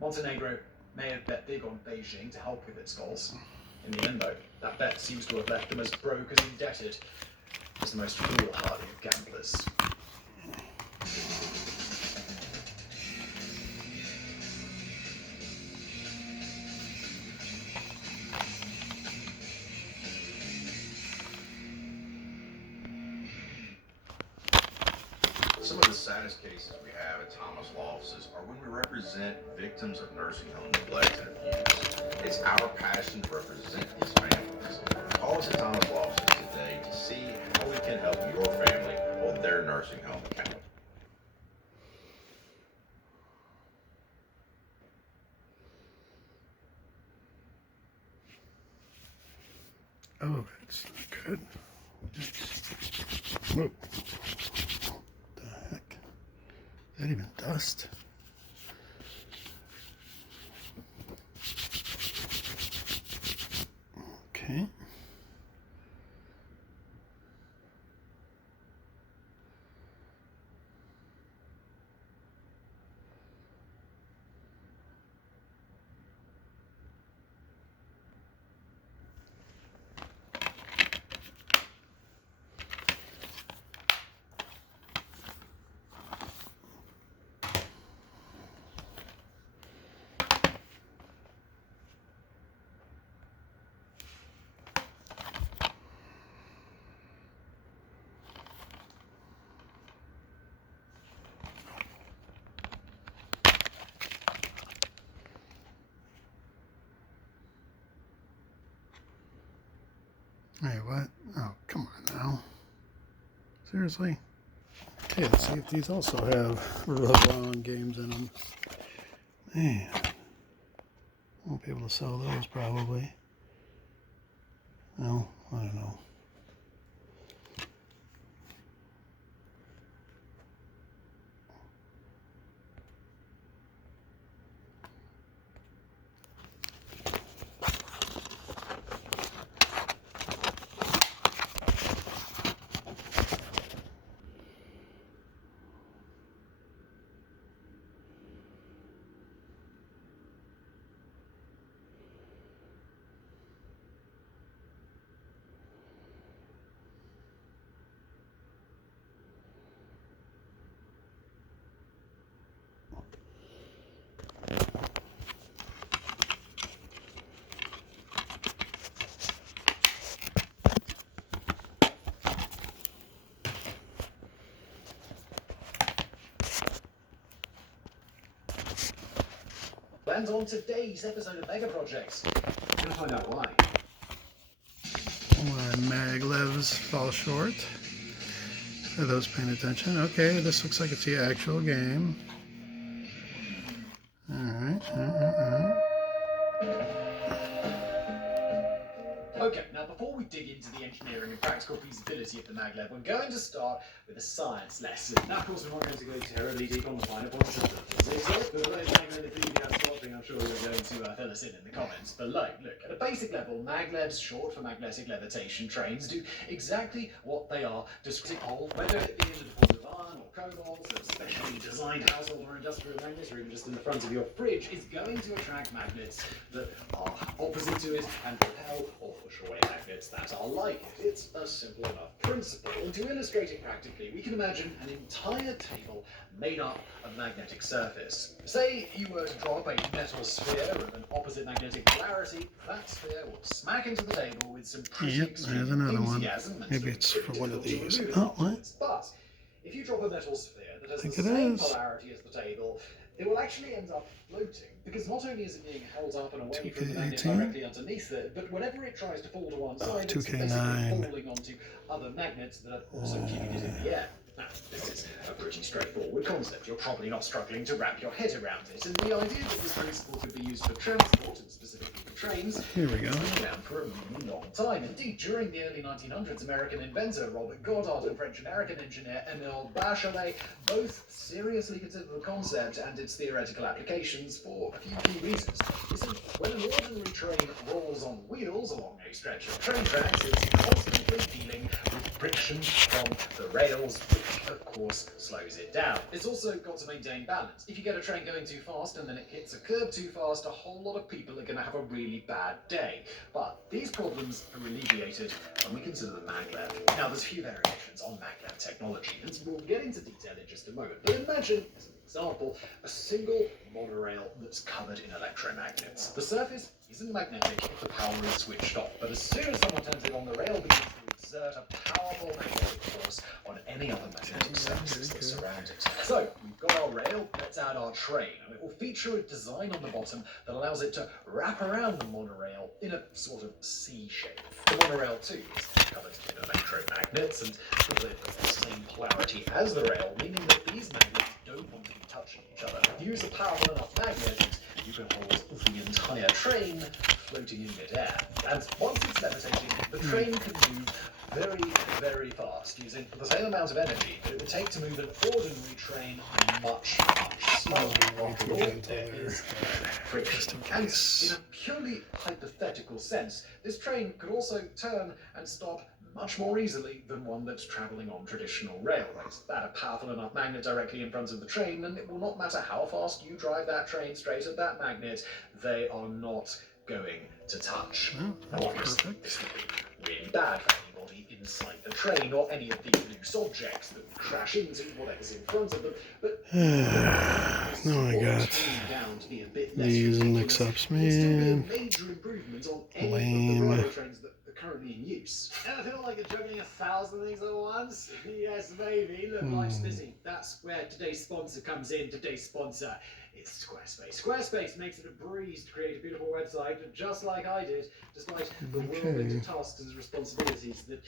Montenegro may have bet big on Beijing to help with its goals. In the end, though, that bet seems to have left them as broke as indebted as the most foolhardy of gamblers. Some of the saddest cases we have at Thomas Law offices are when we represent victims of nursing home neglect and abuse. It's our passion to represent these families. Call us at Thomas Law offices today to see how we can help your family hold their nursing home accountable. Oh, that's not good. Whoa. What the heck? Is that even dust? Okay. Hey, what? Oh, come on now. Seriously? Okay, let's see if these also have rub-on games in them. Man. Won't be able to sell those probably. No, I don't know. And on today's episode of Mega Projects, we're going to find out why. Why maglevs fall short. Are those paying attention? Okay, this looks like it's the actual game. Alright. Okay, now before we dig into the engineering and practical feasibility of the maglev, we're going to start with a science lesson. Now, of course, we're not going to go terribly deep on the finer points of the physics, but for those enthusiasts watching, I'm sure you're going to fill us in the comments below. Look, at a basic level, maglevs, short for magnetic levitation trains, do exactly what they are described, whether it be in the form of iron or cobalt, so specially designed household or industrial magnets, or even just in the front of your fridge, is going to attract magnets that are opposite to it and repel or push away magnets that are like it. It's a simple enough principle. And to illustrate it practically, we can imagine an entire table made up of magnetic surface. Say you were to drop a metal sphere of an opposite magnetic polarity, that sphere will smack into the table with some pretty There's another one. Maybe it's for one of these. Oh, what? But if you drop a metal sphere that has the it same is. polarity as the table, it will actually end up floating, because not only is it being held up and away from the magnet 2K18. directly underneath it, but whenever it tries to fall to one side, it's 2K9. basically falling onto other magnets that are also keeping it in the air. Now, this is a pretty straightforward concept. You're probably not struggling to wrap your head around it, and the idea that this principle could be used for transport, and specifically for trains, Here we go. has been around for a really long time. Indeed, during the early 1900s, American inventor Robert Goddard and French-American engineer Émile Bachelet both seriously considered the concept and its theoretical applications for a few key reasons. You see, when an ordinary train rolls on wheels along a stretch of train tracks, it's constantly dealing with friction from the rails, which of course slows it down. It's also got to maintain balance. If you get a train going too fast and then it hits a curb too fast, a whole lot of people are going to have a really bad day. But these problems are alleviated when we consider the maglev. Now, there's a few variations on maglev technology, and we'll get into detail in just a moment. But imagine, as an example, a single monorail that's covered in electromagnets. The surface isn't magnetic if the power is switched off, but as soon as someone turns it on, the rail begins to exert a powerful magnetic force on any other magnetic surfaces that surround it. So, we've got our rail, let's add our train, and it will feature a design on the bottom that allows it to wrap around the monorail in a sort of C shape. The monorail too is covered in electromagnets and delivers the same polarity as the rail, meaning that these magnets don't want to be touching each other. If you use a powerful enough magnet, you can hold the entire train floating in midair. And once it's levitating, the train can move very, very fast, using the same amount of energy that it would take to move an ordinary train much, much slower. After all, there is friction. And in a purely hypothetical sense, this train could also turn and stop much more easily than one that's travelling on traditional railways. Add a powerful enough magnet directly in front of the train, and it will not matter how fast you drive that train straight at that magnet, they are not going to touch. Well, Obviously, this would be really bad for anybody inside the train or any of the loose objects that would crash into whatever's in front of them. But now I got these mix-ups, man. major improvement on any Lame. of the railway trains that are currently in use. I feel like you're juggling 1,000 things at once. Yes, maybe. Look, life's busy. That's where today's sponsor comes in. Today's sponsor is Squarespace. Squarespace makes it a breeze to create a beautiful website, just like I did, despite the whirlwind of tasks and responsibilities that